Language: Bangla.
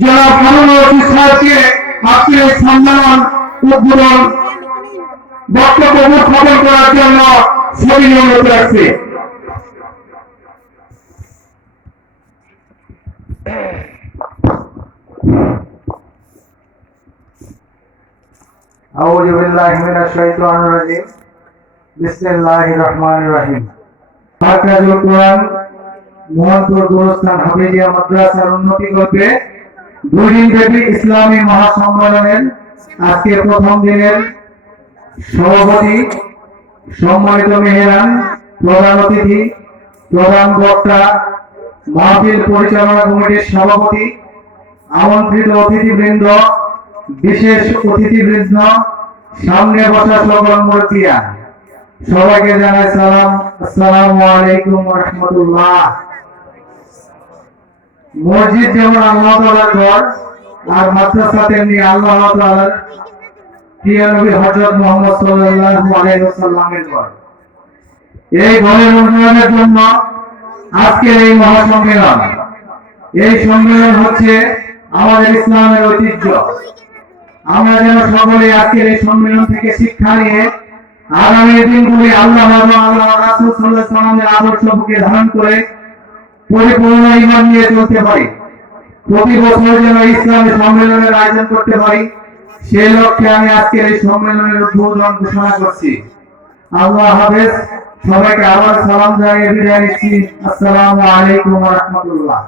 জনাব হারুন রশিদ সাহেবকে আজকের সম্মেলন উদ্বোধন বক্তব্য উপস্থাপন করার জন্য সবিনয় অনুরোধ রাখছি। আউযু বিল্লাহি মিনাশ শাইতানির রাজিম। বিসমিল্লাহির রহমানির রহিম। মাদ্রাসাতুল কোরআন মোহনপুর গুরুস্থান হাফিজিয়া মাদ্রাসার উন্নতি করতে 2 দিন ব্যাপী ইসলামী মহাসম্মেলনের আজকে প্রথম দিনের সভাপতি, সম্মানিত মেহমান, প্রধান অতিথি, প্রধান বক্তা, মাহফিল পরিচালনা কমিটির সভাপতি, আমন্ত্রিত অতিথিবৃন্দ, বিশেষ অতিথিবৃন্দ, সামনে বসা সকল মুরব্বিয়ান, সবাইকে জানাই সালাম। আসসালামু আলাইকুম ওয়া রাহমাতুল্লাহ। মসজিদ যেমন আল্লাহ তাআলার ঘর, আর মাদ্রাসা তেমনি আল্লাহ তাআলার প্রিয় নবী হযরত মুহাম্মদ সাল্লাল্লাহু আলাইহি ওয়াসাল্লামের ঘর। এই ঘরের উন্নয়নের জন্য আজকের এই মহাসম্মেলন। এই সম্মেলন হচ্ছে আমাদের ইসলামের ঐতিহ্য। আমরা যেন সকলে আজকের এই সম্মেলন থেকে শিক্ষা নিয়ে আগামী দিনগুলি আল্লাহ এবং আল্লাহ রাসূল সাল্লাল্লাহু আলাইহি ওয়াসাল্লামের আদর্শকে ধারণ করে পরিপূর্ণ ঈমান নিয়ে চলতে পারি। প্রতি বছর যেন ইসলামী সম্মেলনের আয়োজন করতে পারি, সেই লক্ষ্যে আমি আজকের এই সম্মেলনের উদ্বোধন ঘোষণা করছি। আল্লাহ হাফেজ। সবাইকে আবার সালাম জানিয়ে বিদায় নিচ্ছি। আসসালামু আলাইকুম ওয়া রাহমাতুল্লাহ।